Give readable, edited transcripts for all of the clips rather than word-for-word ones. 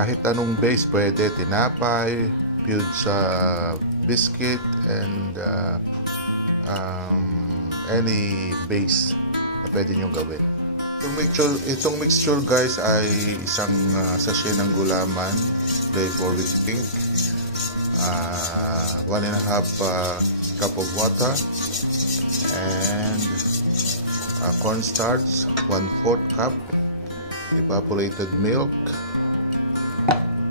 kahit anong base pwede, tinapay, fused biscuit, and any base na pwede nyo gawin. Itong mixture guys ay isang sachet ng gulaman, flavor with pink, 1.5 cup of water, and cornstarch, 1/4 cup, evaporated milk,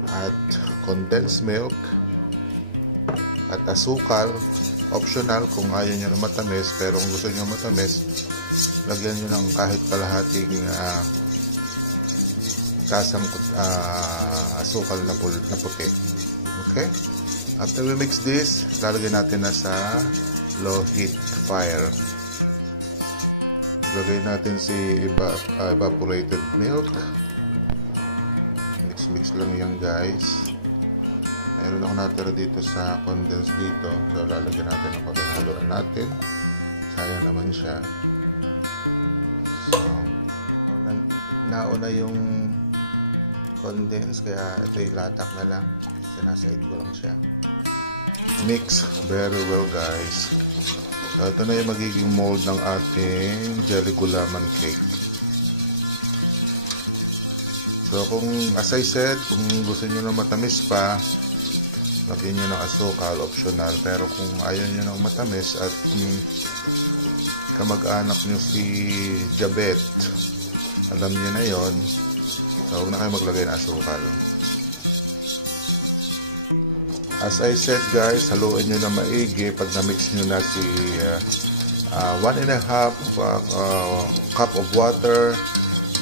at condensed milk, at asukal. Optional kung ayaw nyo na matamis, pero kung gusto nyo matamis, lagyan nyo lang kahit kalahating kasang asukal na puti. Okay? After we mix this, lalagyan natin na sa low heat fire. Lagyan natin si evaporated milk. Mix lang yan guys. Meron lang natin dito sa condensed dito. So, lalagyan natin ang pagkakaroon natin. Sayang naman siya. So, nauna yung condensed, kaya ito yung latak na lang. Nasa ito lang siya. Mix very well guys. So, ito na yung magiging mold ng ating jelly gulaman cake. So, as I said, kung gusto nyo na matamis pa, lagyan nyo ng asukal, optional. Pero kung ayaw nyo ng matamis at kamag-anak nyo si Jabet, alam nyo na yun, so huwag na kayo maglagay ng asukal. As I said guys, haluin nyo na maigi pag na-mix nyo na si 1.5 cup of water,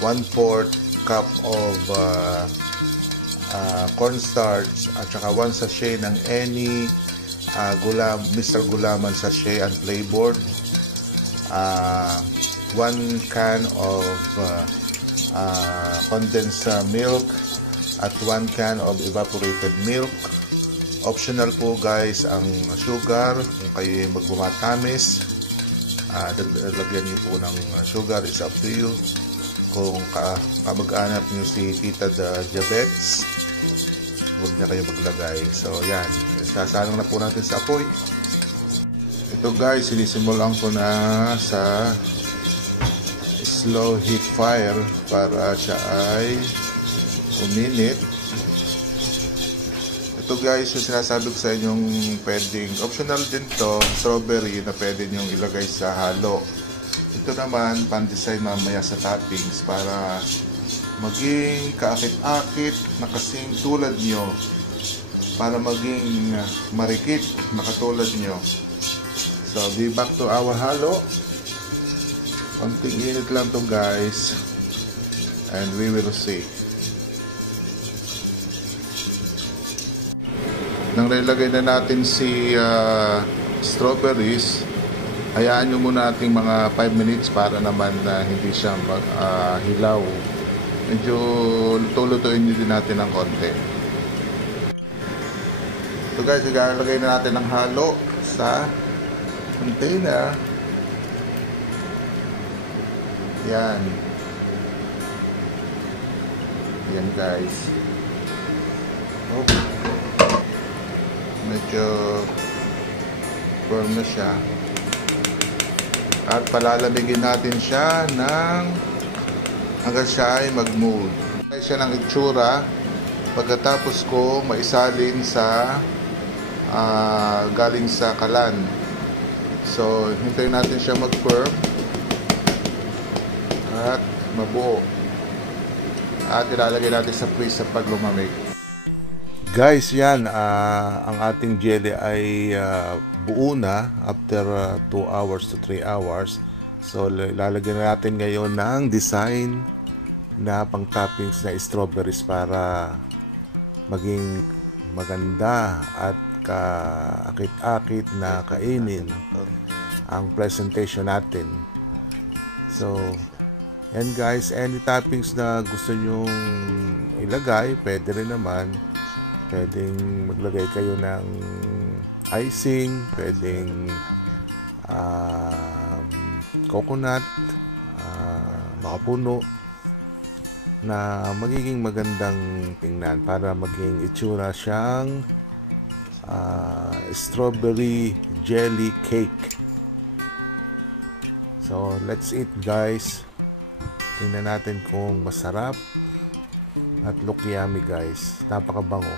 1/4 cup of cornstarch, at saka 1 sachet ng any Mr. Gulaman sachet at flavored, 1 can of condensed milk, at 1 can of evaporated milk. Optional po guys ang sugar, kayo yung magpumatamis, lagyan niyo po ng sugar, is up to you. Kung kamag-anak nyo si Tita Jabex, huwag na kayo maglagay. So yan, sasalang na po natin sa apoy. Ito guys, sinisimulan ko na sa slow heat fire para siya ay uminit. Ito guys, yung sinasabi ko sa inyong pwedeng, optional din to, strawberry na pwede nyo ilagay sa halo. Ito naman, pan-design mamaya sa toppings para maging kaakit-akit na kasing tulad nyo, para maging marikit na katulad nyo. So, be back to our halo. Konting init lang to guys, and we will see. Nang nilagay na natin si strawberries, hayaan nyo muna natin mga 5 minutes para naman hindi siya mag-hilaw. Medyo luto-lutoin din natin ng konti. So guys, ilalagay na natin ang halo sa container. Yan. Yan guys. Medyo burn na siya. At palalamigin natin siya hanggang siya ay mag-mold. Kaya siya ng itsura. Pagkatapos ko maisalin sa galing sa kalan. So, hintayin natin siya mag-firm at mabuo. At ilalagay natin sa freezer pag lumamig. Guys, yan. Ang ating jelly ay buo na after 2 hours to 3 hours. So, ilalagay natin ngayon ng design na pang-toppings na strawberries para maging maganda at kaakit-akit na kainin ang presentation natin. So, and guys, any toppings na gusto nyo ilagay, pwede rin naman. Pwedeng maglagay kayo ng icing, pwedeng coconut, baka puno. na magiging magandang tingnan para maging itsura siyang strawberry jelly cake. So let's eat guys. Tingnan natin kung masarap at look yummy guys. Napakabango.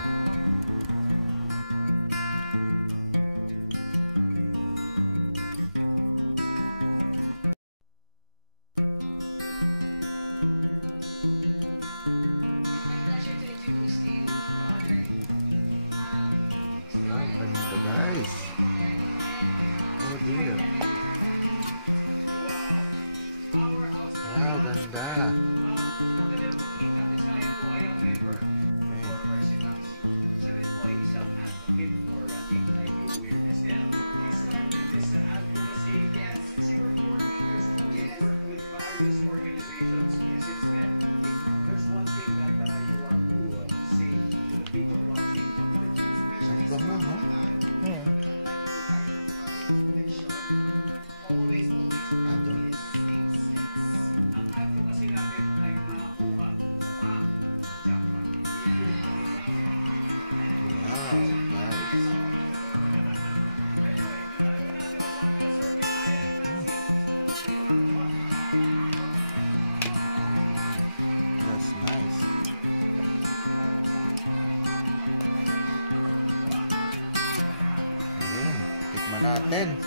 Natin.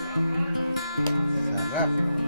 Sarap.